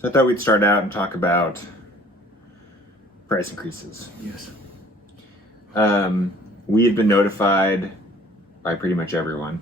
So I thought we'd start out and talk about price increases. Yes. We had been notified by pretty much everyone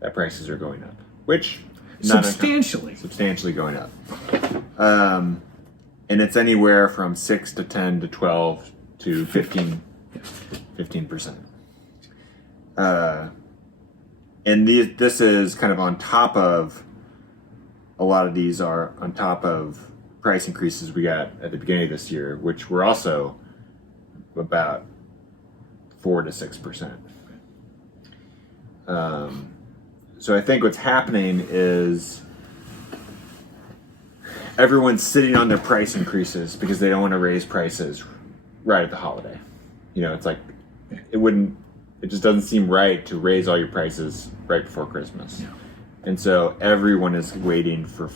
that prices are going up, which substantially going up. And it's anywhere from 6 to 10 to 12 to 15%. And this is kind of on top of, a lot of these are on top of price increases we got at the beginning of this year, which were also about 4 to 6%. So I think what's happening is everyone's sitting on their price increases because they don't want to raise prices right at the holiday. You know, it's like it just doesn't seem right to raise all your prices right before Christmas. Yeah. And so everyone is waiting for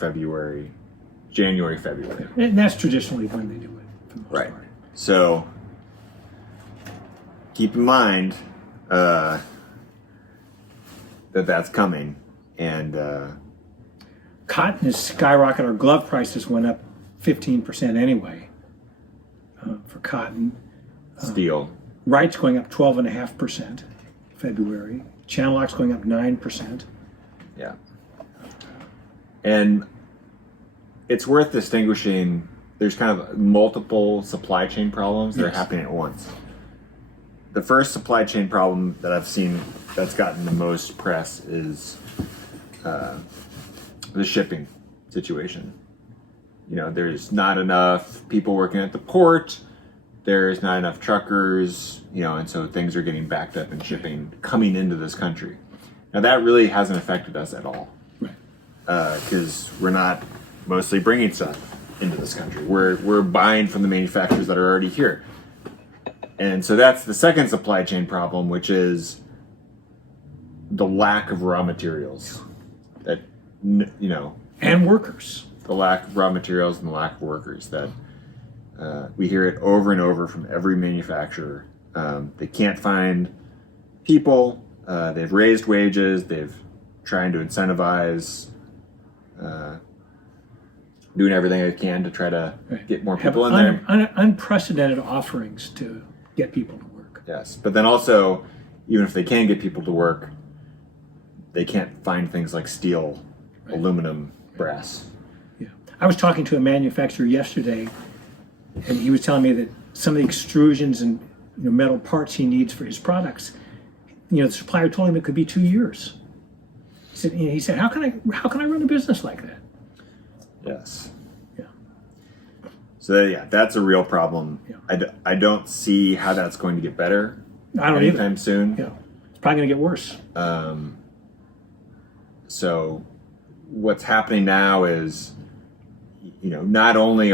January, February. And that's traditionally when they do it, for the most Right. part. So keep in mind that's coming. And Cotton is skyrocketing. Our glove prices went up 15% anyway for cotton. steel. Wright's going up 12.5% February. Channel Lock's going up 9%. Yeah. And it's worth distinguishing, there's kind of multiple supply chain problems that are happening at once. The first supply chain problem that I've seen that's gotten the most press is the shipping situation. You know, there's not enough people working at the port, there's not enough truckers, you know, and so things are getting backed up in shipping coming into this country. Now that really hasn't affected us at all, Right. because we're not mostly bringing stuff into this country. We're buying from the manufacturers that are already here. And so that's the second supply chain problem, which is the lack of raw materials. That, you know, And workers. the lack of raw materials and the lack of workers. That we hear it over and over from every manufacturer. They can't find people. They've raised wages. They've trying to incentivize, doing everything they can to try to get more people in there. Unprecedented offerings to get people to work. Yes, but then also, even if they can get people to work, they can't find things like steel, aluminum, brass. Yeah. I was talking to a manufacturer yesterday, and he was telling me that some of the extrusions and metal parts he needs for his products, the supplier told him it could be 2 years. He said, how can I run a business like that? Yes. Yeah. So yeah, that's a real problem. Yeah. I don't see how that's going to get better I don't anytime either. soon. Yeah. It's probably going to get worse. So what's happening now is, not only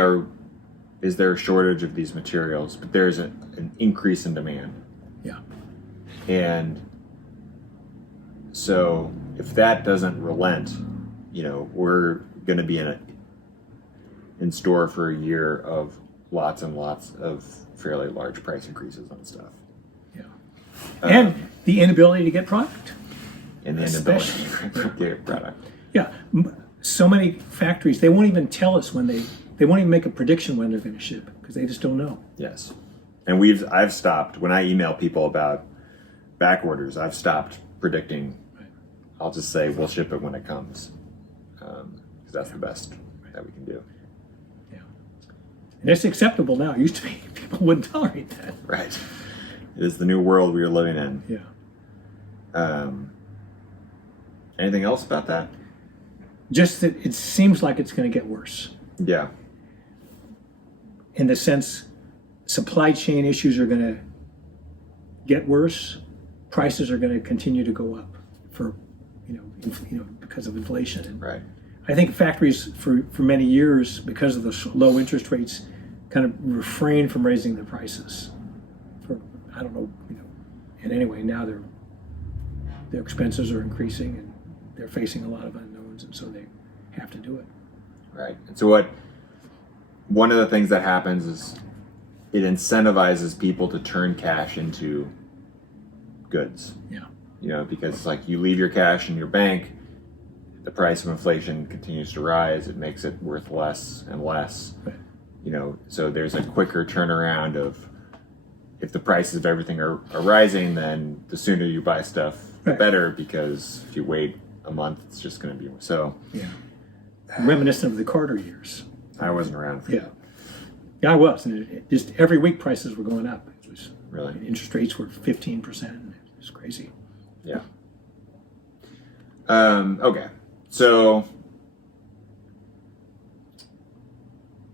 is there a shortage of these materials, but there's an increase in demand. Yeah. And so if that doesn't relent, we're going to be in store for a year of lots and lots of fairly large price increases on stuff. Yeah. And the inability to get product. And the inability to get product. Yeah. So many factories, they won't even tell us when they won't even make a prediction when they're going to ship because they just don't know. Yes. And I've stopped, when I email people about back orders, I've stopped predicting. I'll just say we'll ship it when it comes, because that's the best that we can do. Yeah. And it's acceptable now. It used to be people wouldn't tolerate that. Right. It is the new world we are living in. Yeah. Anything else about that? Just that it seems like it's going to get worse. Yeah. In the sense, supply chain issues are going to get worse. Prices are going to continue to go up for, because of inflation. And Right. I think factories for many years, because of the low interest rates, kind of refrain from raising their prices. I don't know, and anyway, now their expenses are increasing and they're facing a lot of unknowns, and so they have to do it. Right. And so one of the things that happens is it incentivizes people to turn cash into goods. Yeah. Because it's like you leave your cash in your bank, the price of inflation continues to rise, it makes it worth less and less. Right. You know, so there's a quicker turnaround of if the prices of everything are rising, then the sooner you buy stuff, the Right. better, because if you wait a month, it's just going to be so. Yeah. Reminiscent of the Carter years. I wasn't around for Yeah. that, Yeah, I was. And just every week prices were going up. It was really. interest rates were 15%. It was crazy. Yeah. Okay, so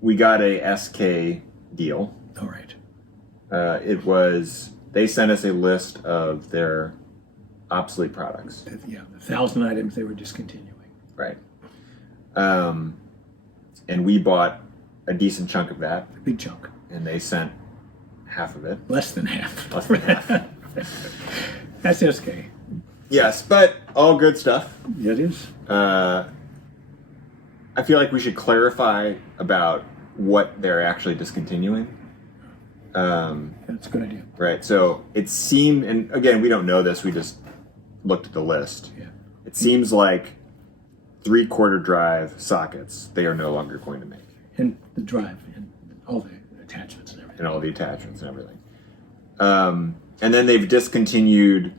we got a SK deal. All right. They sent us a list of their obsolete products. Yeah, the 1,000 items they were discontinuing. Right. And we bought a decent chunk of that, A big chunk. and they sent half of it. Less than half. Less than half. That's SK. Yes, but all good stuff. Yeah, it is. I feel like we should clarify about what they're actually discontinuing. That's a good idea. Right. So it seemed, and again, we don't know this. We just looked at the list. Yeah. It seems like 3/4 drive sockets they are no longer going to make, And the drive and all the attachments and everything. and all the attachments and everything. And then they've discontinued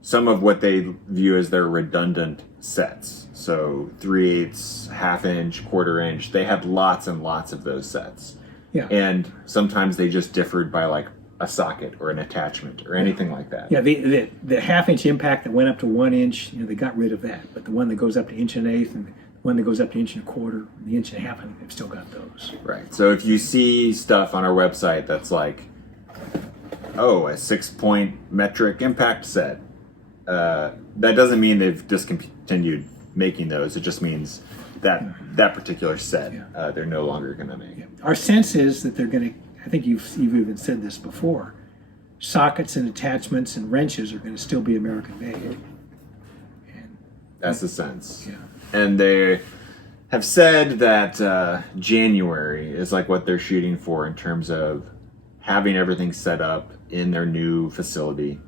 some of what they view as their redundant sets. So 3/8, 1/2 inch, 1/4 inch. They had lots and lots of those sets. Yeah. And sometimes they just differed by like a socket or an attachment or anything like that. Yeah, the 1/2 inch impact that went up to 1 inch, they got rid of that. But the one that goes up to 1.125 and the one that goes up to 1.25, the 1.5, I think they've still got those. Right. So if you see stuff on our website that's like, oh, a 6-point metric impact set, that doesn't mean they've discontinued making those. It just means that particular set they're no longer going to make. Yeah. Our sense is that they're going to, I think you've even said this before, sockets and attachments and wrenches are going to still be American made. And That's the sense. yeah. And they have said that January is like what they're shooting for in terms of having everything set up in their new facility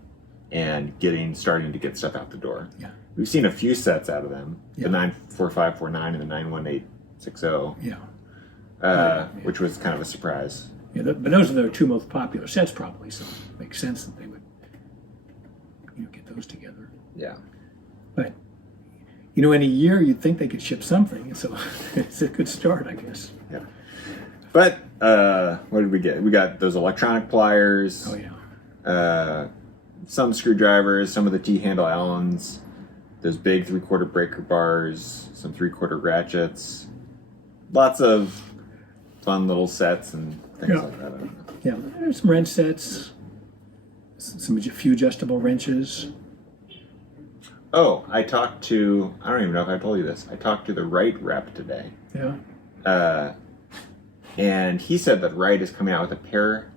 and starting to get stuff out the door. Yeah. We've seen a few sets out of them, Yeah. the 94549 and the 91860, Yeah. which was kind of a surprise. Yeah, but those are their two most popular sets probably, so it makes sense that they would get those together. Yeah. But in a year you'd think they could ship something, so it's a good start, I guess. Yeah. But what did we get? We got those electronic pliers. Oh yeah. Some screwdrivers, some of the T-handle Allens, those big 3/4 breaker bars, some 3/4 ratchets, lots of fun little sets and things Yeah. like that. I don't know. Yeah, there's some wrench sets, a few adjustable wrenches. Oh, I don't even know if I told you this. I talked to the Wright rep today. Yeah. And he said that Wright is coming out with a pair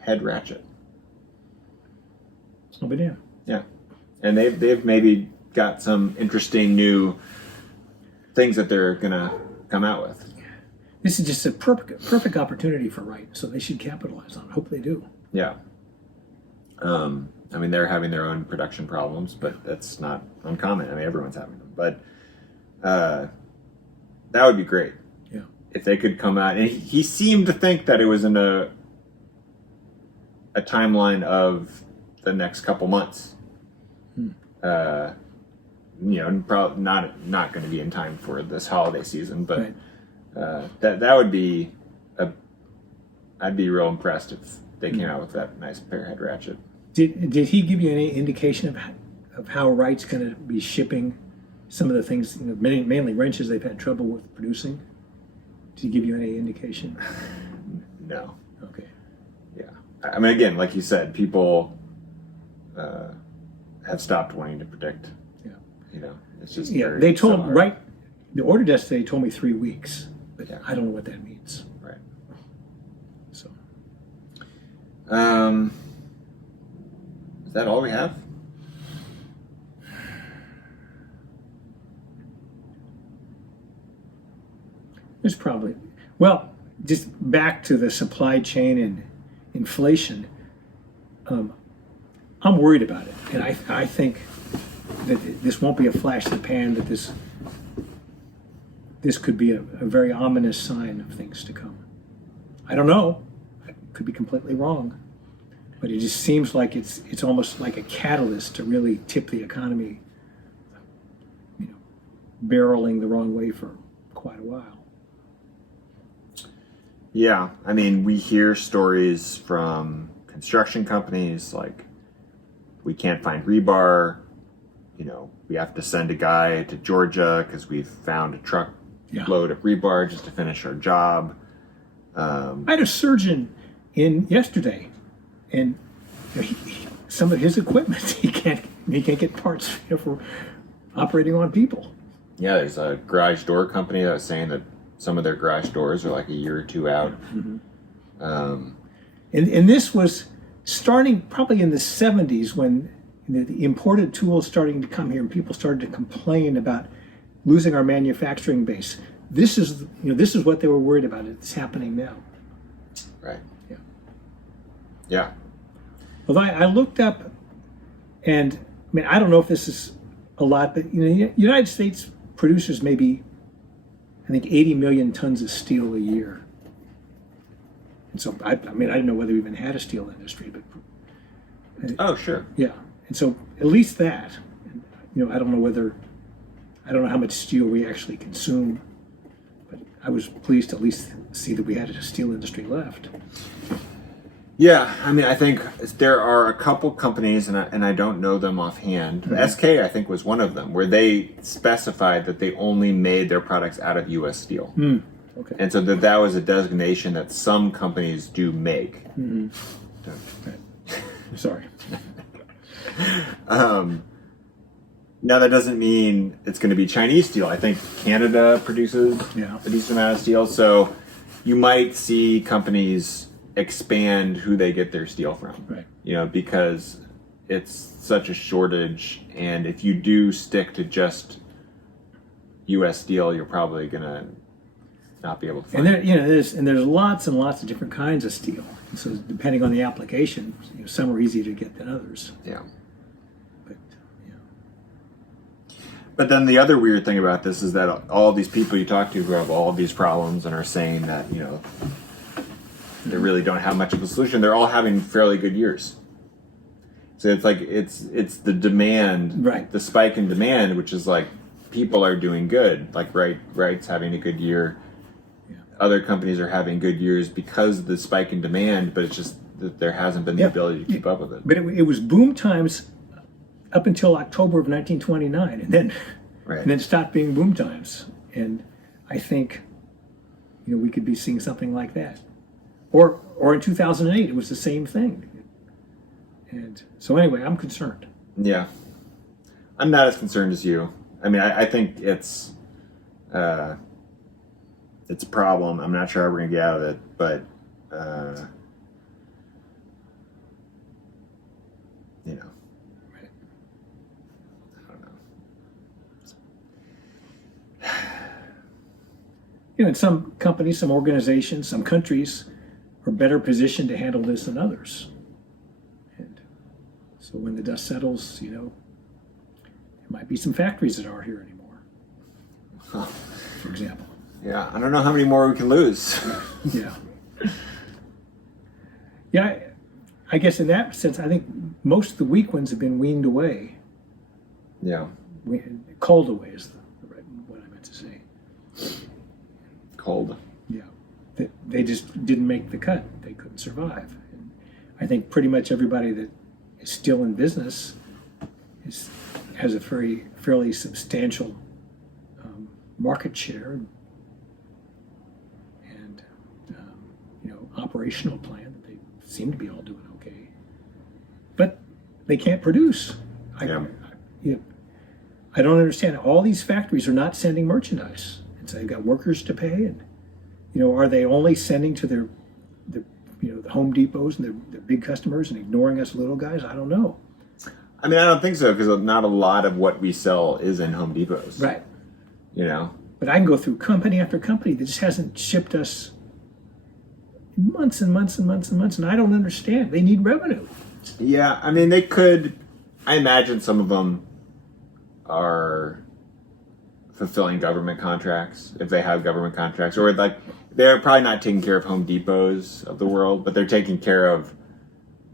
head ratchet. Oh, but yeah. Yeah. And they've maybe got some interesting new things that they're gonna come out with. This is just a perfect opportunity for Wright, so they should capitalize on it. Hope they do. Yeah. I mean, they're having their own production problems, but that's not uncommon. I mean, everyone's having them. But that would be great. Yeah. If they could come out. And he seemed to think that it was in a timeline of the next couple months. Probably not going to be in time for this holiday season, but Right. that would be I'd be real impressed if they came out with that nice pair head ratchet. Did he give you any indication of how Wright's going to be shipping some of the things, mainly wrenches they've had trouble with producing? Did he give you any indication? No. Okay. Yeah. I mean, again, like you said, people have stopped wanting to predict. Yeah. It's just They told hard. Wright, the order desk today told me 3 weeks, but Yeah. I don't know what that means. Right. So Is that all we have? there's probably, just back to the supply chain and inflation. I'm worried about it, and I think that this won't be a flash in the pan, that this this could be a very ominous sign of things to come. I don't know. I could be completely wrong. But it just seems like it's almost like a catalyst to really tip the economy, barreling the wrong way for quite a while. Yeah, I mean, we hear stories from construction companies like, we can't find rebar, we have to send a guy to Georgia because we've found a truck load of rebar just to finish our job. I had a surgeon in yesterday, and some of his equipment he can't get parts for operating on people. Yeah, there's a garage door company that was saying that some of their garage doors are like a year or two out. And this was starting probably in the 70s when the imported tools starting to come here and people started to complain about losing our manufacturing base. This is what they were worried about. It's happening now. Right. Yeah. Well, I looked up, and I mean, I don't know if this is a lot, but the United States produces maybe, I think, 80 million tons of steel a year. And so, I didn't know whether we even had a steel industry, but oh, sure. Yeah. And so, at least that. I don't know how much steel we actually consume, but I was pleased to at least see that we had a steel industry left. Yeah, I mean, I think there are a couple companies, and I don't know them offhand. SK, I think, was one of them, where they specified that they only made their products out of U.S. steel. Okay. And so that was a designation that some companies do make. Right. Sorry. Now, that doesn't mean it's going to be Chinese steel. I think Canada produces a decent amount of steel, so you might see companies expand who they get their steel from. Right. Because it's such a shortage, and if you do stick to just U.S. steel, you're probably going to not be able to find it. There's lots and lots of different kinds of steel. So depending on the application, some are easier to get than others. Yeah. But then the other weird thing about this is that all these people you talk to who have all these problems and are saying that, they really don't have much of a solution, they're all having fairly good years. So it's like, it's the demand, right? The spike in demand, which is like, people are doing good. Like Wright's having a good year. Other companies are having good years because of the spike in demand, but it's just that there hasn't been the ability to keep up with it. But it was boom times up until October of 1929, and then it stopped being boom times. And I think, we could be seeing something like that. Or in 2008, it was the same thing. And so anyway, I'm concerned. Yeah. I'm not as concerned as you. I mean, I think it's a problem. I'm not sure how we're going to get out of it, but, Right. I don't know. And some companies, some organizations, some countries are better positioned to handle this than others. And so when the dust settles, there might be some factories that aren't here anymore, for example. Yeah, I don't know how many more we can lose. Yeah, I guess in that sense, I think most of the weak ones have been weaned away. Yeah. Culled away is what I meant to say. Culled. Yeah. They just didn't make the cut. They couldn't survive. And I think pretty much everybody that is still in business has a fairly substantial market share and operational plan that they seem to be all doing okay, but they can't produce. I don't understand. All these factories are not sending merchandise, and so they've got workers to pay. And are they only sending to the Home Depots and their big customers and ignoring us little guys? I don't know. I mean, I don't think so, because not a lot of what we sell is in Home Depots. Right. But I can go through company after company that just hasn't shipped us in months and months and months and months, and I don't understand. They need revenue. Yeah, I mean, they could. I imagine some of them are fulfilling government contracts if they have government contracts, or like they're probably not taking care of Home Depots of the world, but they're taking care of.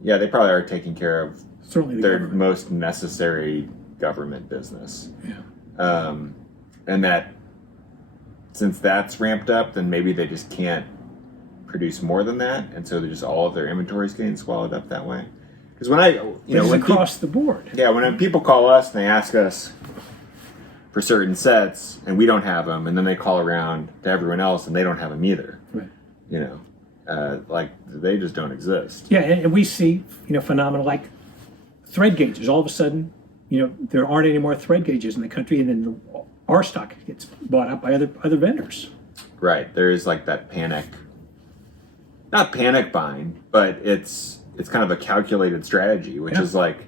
Yeah, they probably are taking care of Certainly their government. most necessary government business. Yeah. And that since that's ramped up, then maybe they just can't produce more than that, and so they're just all of their inventory is getting swallowed up that way. Because when It's when across the board. yeah, when people call us and they ask us for certain sets and we don't have them, and then they call around to everyone else and they don't have them either. Right. Like they just don't exist. Yeah, and we see phenomena like thread gauges. All of a sudden, there aren't any more thread gauges in the country, and then our stock gets bought up by other vendors. Right. There is like that panic, not panic buying, but it's kind of a calculated strategy, which is like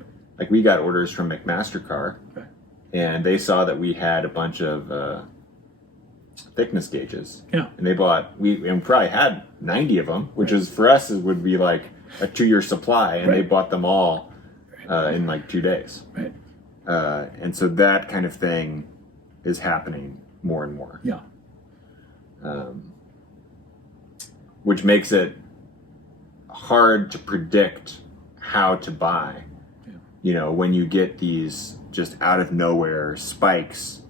we got orders from McMaster-Carr, Right. and they saw that we had a bunch of thickness gauges. Yeah. And they and probably had 90 of them, which is for us, it would be like a 2-year supply, and they Right. bought them all in like 2 days. Right. And so that kind of thing is happening more and more. Yeah. Which makes it hard to predict how to buy. Yeah. When you get these just out of nowhere spikes,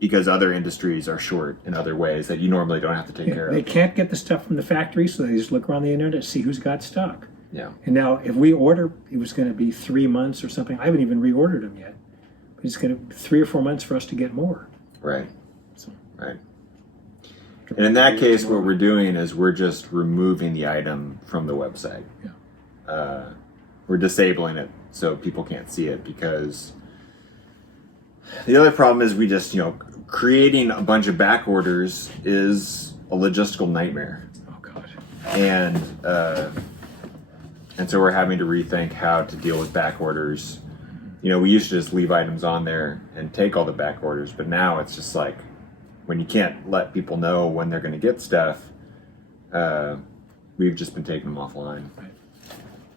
because other industries are short in other ways that you normally don't have to take care They of. can't get the stuff from the factory, so they just look around the internet to see who's got stock. Yeah. And now, if we order, it was going to be 3 months or something. I haven't even reordered them yet. But it's going to be 3 or 4 months for us to get more. Right. So, Right. And in that case, what we're doing is we're just removing the item from the website. yeah. We're disabling it so people can't see it, because the other problem is we just, creating a bunch of back orders is a logistical nightmare. Oh God. And so we're having to rethink how to deal with back orders. We used to just leave items on there and take all the back orders, but now it's just like when you can't let people know when they're going to get stuff, we've just been taking them offline. Right.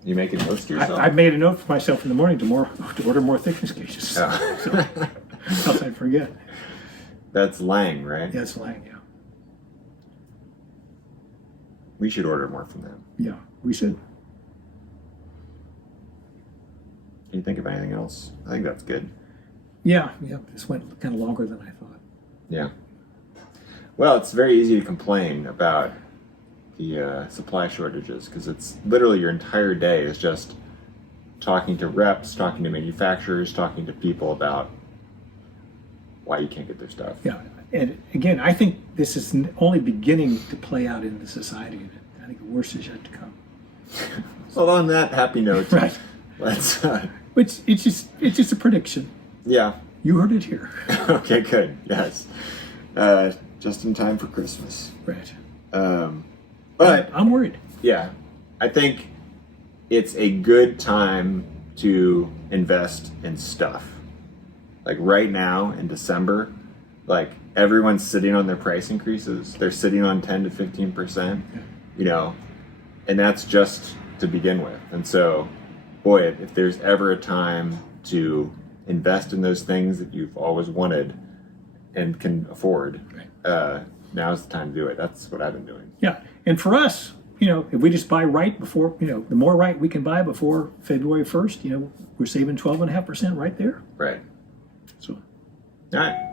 You making notes to yourself? I've made a note for myself in the morning to order more thickness gauges. Oh. So, else I'd forget. That's Lang, right? Yeah, it's Lang, yeah. We should order more from them. Yeah, we should. Can you think of anything else? I think that's good. Yeah, this went kind of longer than I thought. Yeah. Well, it's very easy to complain about the supply shortages, because it's literally your entire day is just talking to reps, talking to manufacturers, talking to people about why you can't get their stuff. Yeah, and again, I think this is only beginning to play out in the society. I think the worst is yet to come. Well, on that happy note, Right. let's. Which it's just a prediction. Yeah. You heard it here. Okay, good. Yes. Just in time for Christmas. Right. But I'm worried. yeah, I think it's a good time to invest in stuff. Like right now in December, like everyone's sitting on their price increases. They're sitting on 10 to 15%, and that's just to begin with. And so, boy, if there's ever a time to invest in those things that you've always wanted and can afford, now's the time to do it. That's what I've been doing. Yeah, and for us, if we just buy right before, the more right we can buy before February 1st, we're saving 12.5% right there. Right. So. All right.